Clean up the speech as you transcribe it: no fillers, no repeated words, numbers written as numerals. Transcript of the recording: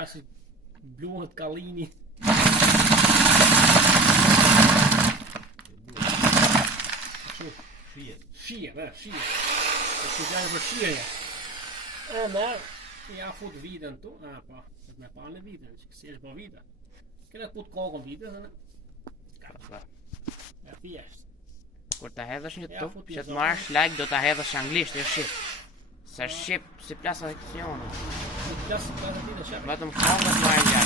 Ja, ze bloemen Kalini. Zo. 4. 4, né? 4. Dat is eigenlijk 4. En daar, ja, voor de vida então. Ah, pá, dat is para a vida, que seja para a vida. Que put com vida, né? Ja, 4. Kurta hedhësh një Ja, tup, futi që të zonë. marrësh like do ta hedhësh anglisht, jo shqip. Se shqip si plas aksione. Dat is para a vida, já. Vetëm shkon dhe të marrë like.